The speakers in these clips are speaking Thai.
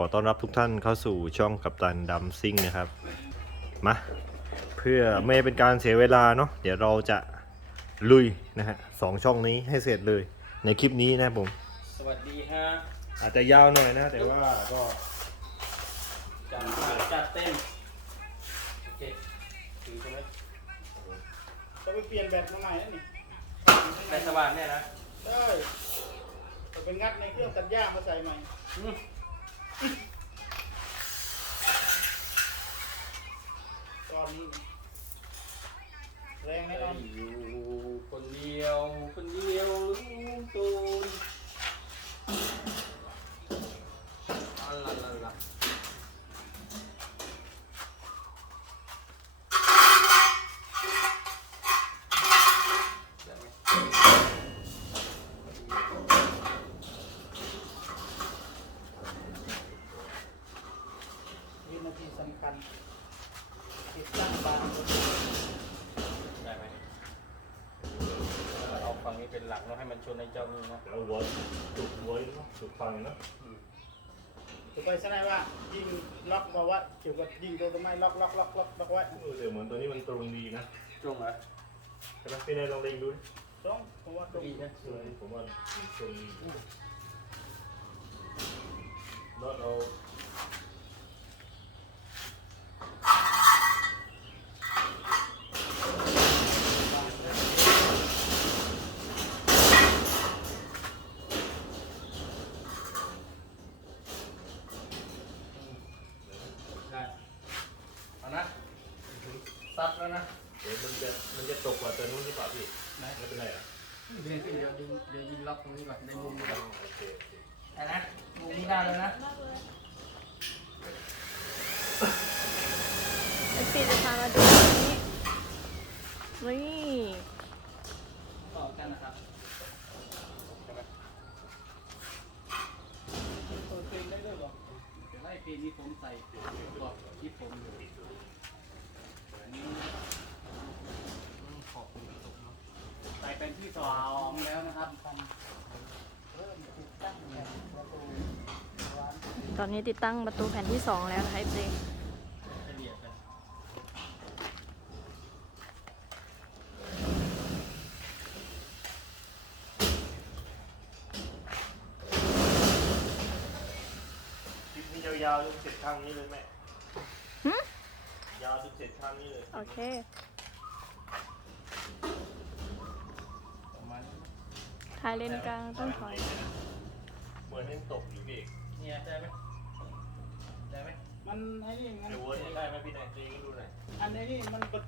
ขอต้อนรับทุกท่านเข้าสู่ช่องกัปตันดำซิ่งนะครับมาเพื่อไม่ให้เป็นการเสียเวลาเนาะเดี๋ยวเราจะลุยนะฮะสองช่องนี้ให้เสร็จเลยในคลิปนี้นะครับผม สวัสดีฮะอาจจะยาวหน่อยนะ แต่ว่าก็จัดหนักจัดเต็มโอเคถือใช่ไหมจะไปเปลี่ยนแบตมาใหม่แล้วนี่ในสว่านเนี่ยนะได้จะเป็นงัดในเครื่องตัดหญ้ามาใส่ใหม่อืม ตอนนี้แรงแน่นอน อยู่คนเดียวคนเดียวลุงตูนอัลลาลาลาได้ไหม วินาทีสำคัญติดตั้งบาน ได้ไหมเอาฝั่งนี้เป็น หลักแล้วให้มันชนในเจ้านี่นะแล้วหัวจุกหัวจุกฟังเนาะจะไปใช่ไหมว่ายิงล็อกบอกว่าเกี่ยวกับยิงตัวต้นไม้ล็อกล็อกล็อกล็อกล็อกไว้เออเดี๋ยวเหมือนตัวนี้มันตรงดีนะตรงเหรอใช่ไหมพี่นายลองเล็งดูดิต้องผมว่าตรงดีนะเออผมว่ามันตรงดีแล้วเรา ได้เอานะซัดแล้วนะ เดี๋ยวมันจะมันจะตกกว่าตัวนู้นหรือเปล่าพี่ ไหนไม่เป็นไรอะเดี๋ยวเดี๋ยวยิงเดี๋ยวยิงล็อกตรงนี้ก่อนในมุมนี้ก่อนโอเคโอเคได้นะมุมนี้ได้เลยนะเอฟซีจะพามาดูอันนี้นี่ต่อกันนะครับใช่ไหมเปิดเพลงได้ด้วยเหรอเดี๋ยวไล่เพลงนี้ผมใส่กรอบคลิปผมอยู่อันนี้อืมขอบคุณตกเนาะใส่ เป็นที่สองแล้วนะครับเริ่มติดตั้งแบตประตูร้านตอนนี้ติดตั้งประตูแผ่นที่สองแล้วนะคะเอฟซีเฉลี่ยกันคลิปนี้ยาวๆจนเสร็จทางนี้เลยแม่ยาวจนเสร็จทางนี้เลย โอเค ประมาณนี้ ถ่ายเลนกลางต้องถอย เหมือนยังตกอยู่พี่เอกเนี่ยได้ไหมได้ไหมมันไอ้นี่มันไอ้วัวนี่ได้ไหมพี่นายตีกันดูหน่อยอันนี้มันกด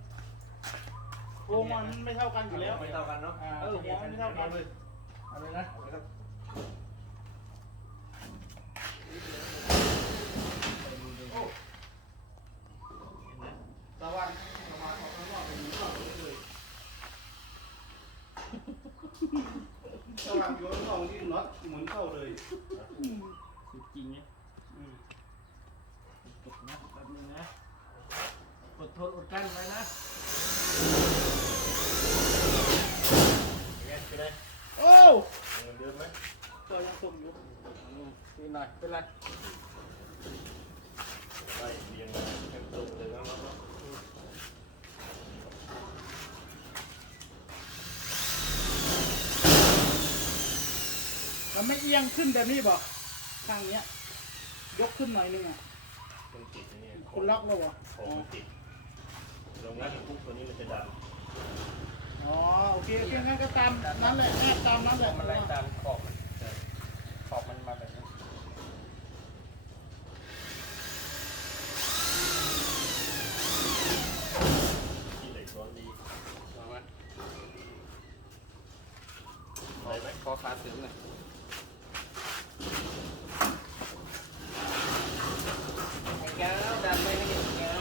โวงมันไม่เท่ากันอยู่แล้วไม่เท่ากันเนาะอ่าเออหัวมันไม่เท่ากันเลยเอาเลยนะเอาเลยครับตะวันประมาณของข้างนอกเป็นอย่างนี้ก็เลย ตะวันอยู่ข้างนอกนี่น็อตหมุนเข้าเลยสุดจริงเนี่ยอืมกดนะแป๊บนึงนะอดทนอดกลั้นไว้นะเป็นไงพี่นายโอ้เหมือนเดิมไหมตัวยังสุ่มอยู่อืมนิดหน่อยเป็นไร ได้เรียงมาให้ตกเลยแล้วเนาะ มัน ไม่เอียงขึ้นแบบนี้บอกข้างเนี้ย ยกขึ้นหน่อยนึงอะมันติดไอ้นี่คุณล็อกแล้วเหรอของมันติดลงงัดปุ๊บตัวนี้มันจะดันอ๋อโอเคโอเคงั้นก็ตามนั้นแหละแนบตามนั้นแหละมันไล่ตามขอบมันขอบมันมาแบบนี้ ที่เหล็กร้อนดี เอามา ได้ไหม ขอขาเสริมหน่อยไอ้แก้วดันไม่ให้เห็นแก้ว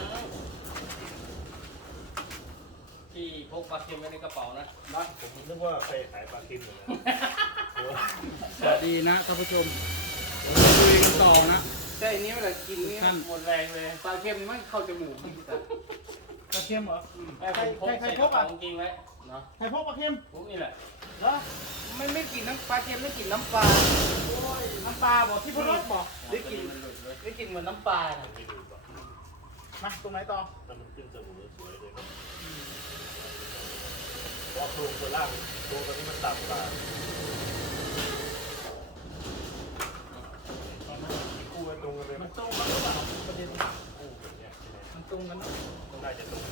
ที่พกปลาเค็มไว้ในกระเป๋านะบ้านผมนึกว่าใครขายปลาทิมอยู่นะโอ้สวัสดีนะท่านผู้ชมคุยกันต่อนะแต่อันนี้เวลากินนี่ท่านหมดแรงเลยปลาเค็มนี่มันเข้าจมูกปลาเค็มเหรอแต่ใครผมพกใครใส่พกระกเป๋าอะจริงๆไว้เนาะใครพกปลาเค็มพวกนี่แหละเหรอไม่ไม่กลินน้ำปลาเค็มไม่กลินน้ำปลาโอ้ยน้ำปลาบอกที่พรสบอกได้กลินมันหลุดเลยเอกลิ่นเหมือนน้ำปลาน่ะไม่ดูก่อนมาตรงไหนต่อถ้ามันขึ้นสบู่สวยเลยเนาะเพราะ ว่าโครงตัวล่างโครงตัวนี้มันต่ำกว่าคู่กันตรงกันเลยไหม มันตรงกันหรือเปล่าประเด็น คู่กันเนี่ยใช่ไหม มันตรงกันเนอะ ต้องได้จะตรง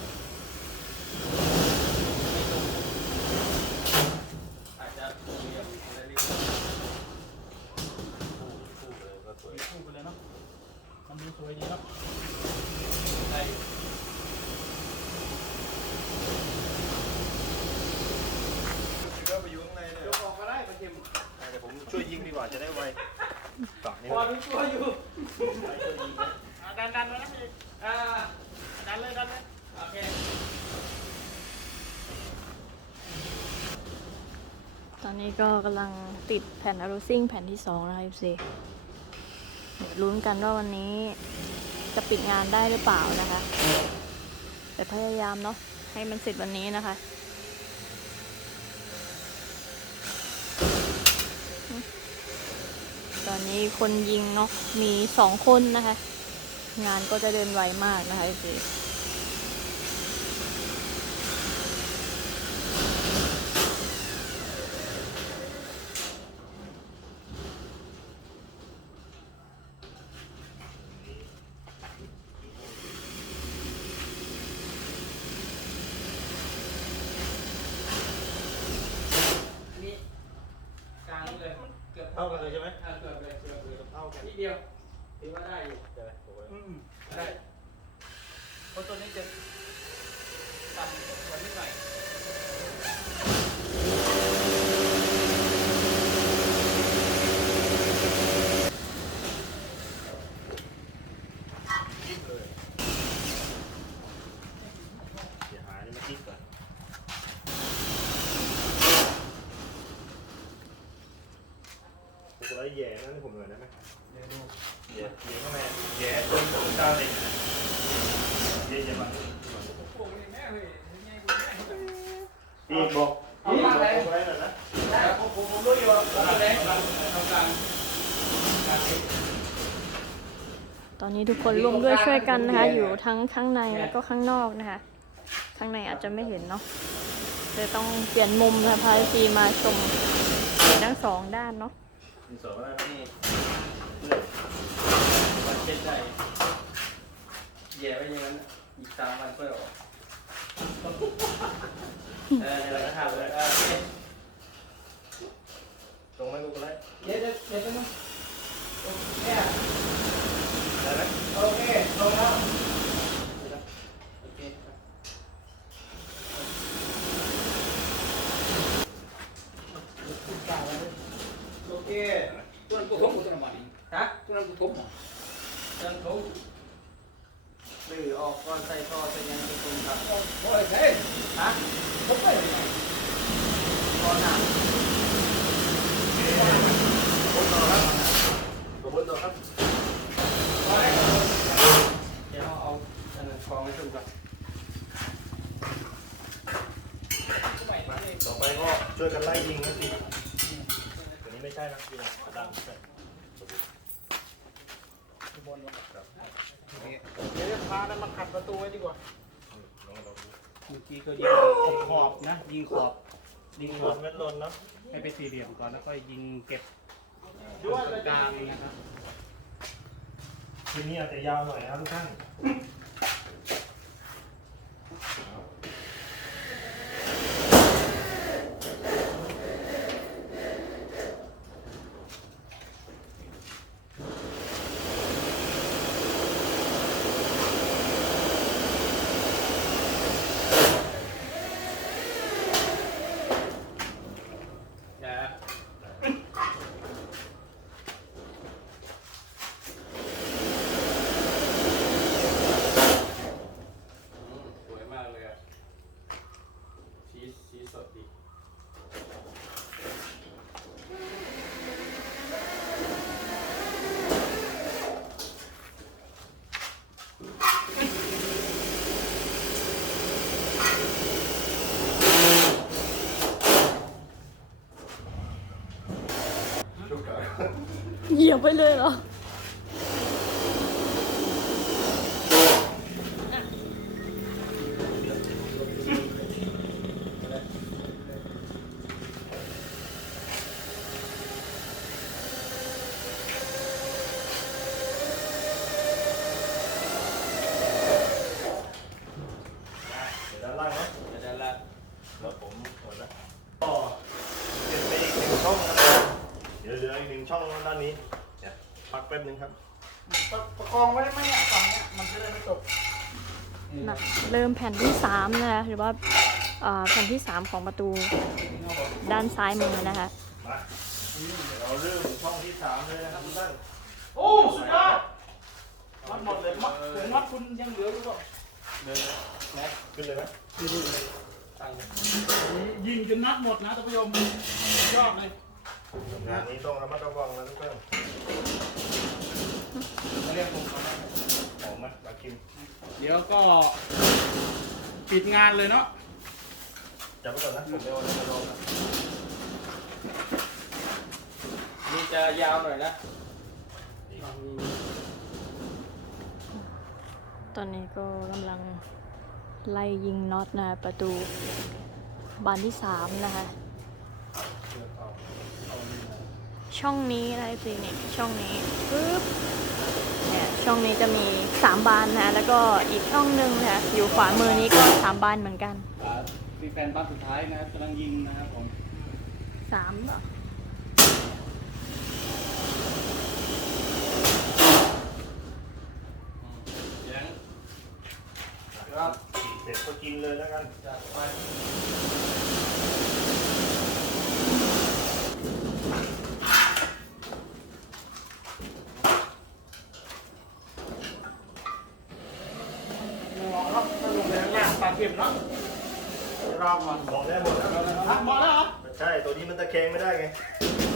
อาจจะเรียนอะไรเรียก คู่คู่เลยก็สวย มีคู่กันเลยเนาะมันดูสวยดีเนาะ ได้อยู่ เชื้อไปอยู่ข้างในเลย ยกออกก็ได้ประเด็น เดี๋ยวผม ช่วยยิงดีกว่าจะได้ไวฝั่งนี้พอรู้ตัวอยู่ช่วยยิงนะอะดันดันมานะพี่อ่าดันเลยดันเลยโอเคตอนนี้ก็กำลังติดแผ่นอะลูซิ่งแผ่นที่สองนะคะ FC เดี๋ยวลุ้นกันว่าวันนี้จะปิดงานได้หรือเปล่านะคะ แต่พยายามเนาะให้มันเสร็จวันนี้นะคะ อนนี้คนยิงเนาะมีสองคนนะคะ งานก็จะเดินไวมากนะคะทีนี้กลางเลย กือบเท่ากันเลยใช่ไหมอ่าเกือบเลยเกือบเลยเท่ากันนิดเดียวถือว่าได้อยู่ใช่ไหมถูกไหมอืมได้เพราะตัวนี้จะ ต่ำกว่านิดหน่อย ยิงเลยเดี๋ยวหานี่มาจิ้มก่อน ผมก็เลยแย่นั่นให้ผมหน่อยได้ไหมเยวดูแย่แย่เข้ามาแย่ตรงตรงกลางเลยแย่แย่มาโอ้ยแม่เฮ้ยยังไงกูแม่เฮ้ยอีกบอกเอาอีกบอกเลยผมไว้หน่อยนะได้ผมผมผมรู้อยู่ว่าผมแรงการงกางกลางนี้ตอนนี้ทุกคนร่วมด้วยช่วยกันนะคะ อยู่ทั้งข้างในแล้วก็ข้างนอกนะคะ ข้างในอาจจะไม่เห็นเนาะเลยต้องเปลี่ยนมุมนะพาทีมาชมทั้งสองด้านเนาะ มีสองแล้วนี่เลือกวันเช็ดได้แย่ไว้อย่างนั้นอีกสามวันค่อยออกเออแล้วก็ทำเลยเออโอเคตรงไหมกูก็เลยเดี๋ยวเดี๋ยวเดี๋ยวนะโอเคได้ไหมโอเคลงแล้วโอเค โอเคตัวนั้นกูทุบกูตัวนั้นมาดิฮะตัวนั้นกูทุบหมอตัวนั้นทุบหรือออกก่อนใส่ท่อใส่ยังตรงครับโอ้ยเฮ้ยฮะทุบไปไหนก่อนหน้า ขอบคุณตัวครับ เดี๋ยวเอา อันนั้นกองไว้ตรงกันต่อไปก็ช่วยกันไล่ยิงนะพี่ตัวนี้ไม่ใช่นะพี่นะกระดังใช่อยู่บนวะเดี๋ยวจะพานั้นมาขัดประตูไว้ดีกว่าลองลองดูเมื่อกี้ก็ยิงขอบนะ ยิงขอบยิยิงงขหอมบดเม็ดลนเนาะให้เป็นสี่เหลี่ยมก่อนแล้วก็ยิงเก็บดูว่าตรเรางกจะลางยิงนะครับทีนี้อาจจะยาวหน่อยนะครับทุกท่าน เหยียบไปเลยเหรอด้านล่างเนาะด้านล่างแล้วผมหมดละก็เป็นไปถึงช่องนะครับ ยพักแป๊บนึงครับประประคองไว้ได้ไหมเนี่ยฝั่งเนี้ยมันจะได้ไม่ตกนะเริ่มแผ่นที่สามนะคะหรือว่าอ่าแผ่นที่สามของประตูด้านซ้ายมือนะคะมาเดี๋ยวเราเริ่มช่องที่สามเลยนะครับทุกท่านโอ้สุดยอดมัดหมดเลยมัดถึงมัดคุณยังเหลืออยู่ก็ขึ้นเลยไหมยิงจนนัดหมดนะท่านผู้ชมสุดยอดเลย งานนี้ต้องระมัดระวังนะทุกท่านเรียกผมมาหอมไหมปลากิมเดี๋ยวก็ปิดงานเลยเนาะจับไว้ก่อนนะผมไม่เอาอะไรมาลองนะนี่จะยาวหน่อยนะตอนนี้ก็กำลังไล่ยิงน็อตนะประตูบานที่สามนะคะ ช่องนี้อะไรสิเนี่ยช่องนี้ปึ๊บเนี่ยช่องนี้จะมีสามบานนะ แล้วก็อีกช่องหนึ่งนะคะอยู่ขวามือนี้ก็สามบานเหมือนกันอ่ามีแฟนบ้านสุดท้ายนะครับกำลังยิงนะครับผมสามเหรอยังครับเสร็จก็กินเลยแล้วกันจัดไป ไม่รอครับถ้าลงแรงล่างปลาเข็มเนาะ รอก่อนบอกได้หมดแล้วอะหมดแล้วเหรอใช่ตัวนี้มันตะแคงไม่ได้ไง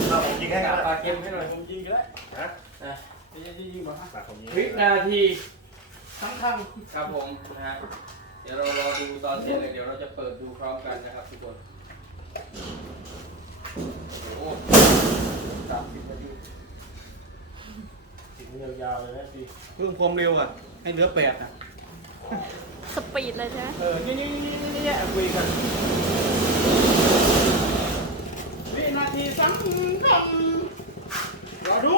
ถ้าผมยิงให้จัก็ดปได้ลาเค็มให้หน่อยผมยิงก็ได้นะนะจะยิงยิงบ่ฮะปากผมยิงวินาทีทั้งทั้งครับผมนะฮะเดี๋ยวเรารอดูตอนเสร็จเลยเดี๋ยวเราจะเปิดดูพร้อมกันนะครับทุกคนโอ้โหสามสิบนาทีติดมือยาวๆเลยนะพี่เพิ่งความเร็วอะให้เหลือแปดนะ สปีดเลยใช่ไหมเออนี่นี่นี่นี่นี่คุยกันวินาทีสำคัญรอดู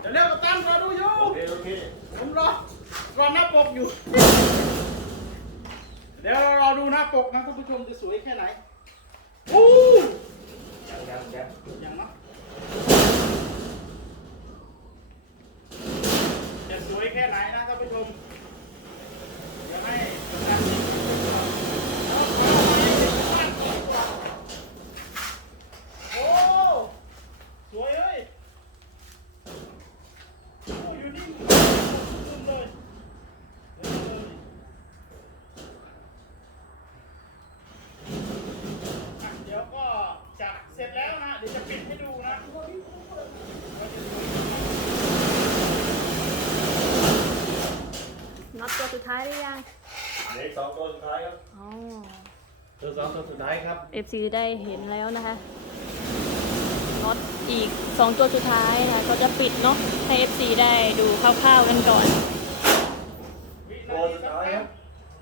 เดี๋ยวเรียกกัปตันรอดูอยู่โอเคโอเคผมรอรอหน้าปกอยู่ เดี๋ยวเรารอดูหน้าปกนะท่านผู้ชมจะสวยแค่ไหนอู้ยังยังยังอย่างเนาะจะสวยแค่ไหนนะท่านผู้ชมเดี๋ยวให้กัปตันยิงโอ้ สวยเอ้ยโอ้อยู่นี่ซุ่มเลยเอออะเดี๋ยวก็จะเสร็จแล้วนะ เดี๋ยวจะปิดให้ดูนะ น็อตตัวสุดท้าย หรือยังเหลืออกสองตัวสุดท้ายครับอ๋อ ตัวสองตัวสุดท้ายครับ FC ได้เห็นแล้วนะคะน็อตอีกสองตัวสุดท้ายนะคะก็จะปิดเนาะให้ FC ได้ดูคร่าวๆกันก่อนตัวสุดท้ายครับ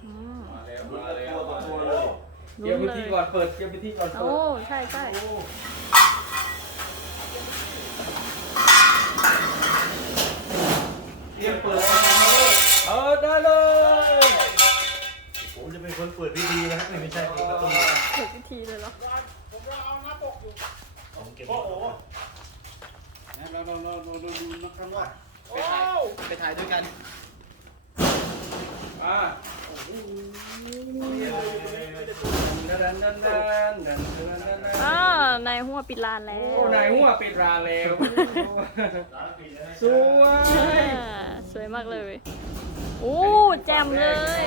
อืมมาแล้วตัวมาแล้วต่อมาตัวแล้เลวยเดี๋ยวพื้นที่ก่อนเปิดเดี๋ยวพื้นที่ก่อนเปิโอ้ ดใช่ใช่เตรียมเปิดเออได้เลยผมจะ็นคนเปิดวิธีนะฮะไม่ใช่เปิดประตูเปิดพิธีเลยเหรอผมรอเอาหน้าปกอยู่ผมเก็บโอ้โหนะเราเราเราเราดูนักข้าวไปถ่ายไปถ่ายด้วยกันอ่าโอ้โหดันดันดันดันดันดันอ่านหัวปิดร้านแล้วโอ้นหัวปิดร้านแล้วสวยสวยมากเลย โอ้แจ่มเลย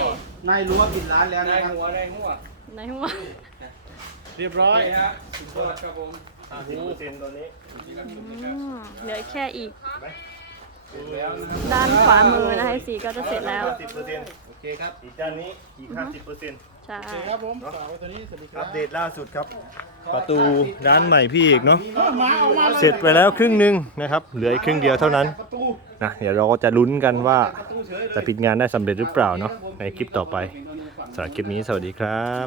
นายรั้วปิดร้านแล้วนานะยครับหัวนายหัวนายหัวเรียบร้อยนี่ฮะสุดยอดครับผมห้าสิบเปอร์เซ็นต์ตอนนี้อืมเหลือแค่อีกดูแล้วนะด้านขวามือนะคะ FC ก็จะเสร็จแล้วห้าสิบเปอร์เซ็นต์โอเคครับอีกด้านนี้อีกห้าสิบเปอร์เซ็นต์ใช่ โอเคครับผมฝากไว้ตัวนี้สวัสดีครัอับ ปเดตล่าสุดครับ ประตูร้านใหม่พี่เอกเนาะเอามาเอามาลยเสร็จไปแล้วครึ่งหนึ่งนะครับ เหลืออีกครึ่งเดียวเท่านั้นประตูนะเดี๋ยวเราก็จะลุ้นกันว่าประตูเฉยเลยจะปิดงานได้สำเร็จหรือเปล่าเนาะในคลิปต่อไปสำหรับคลิปนี้สวัสดีครับ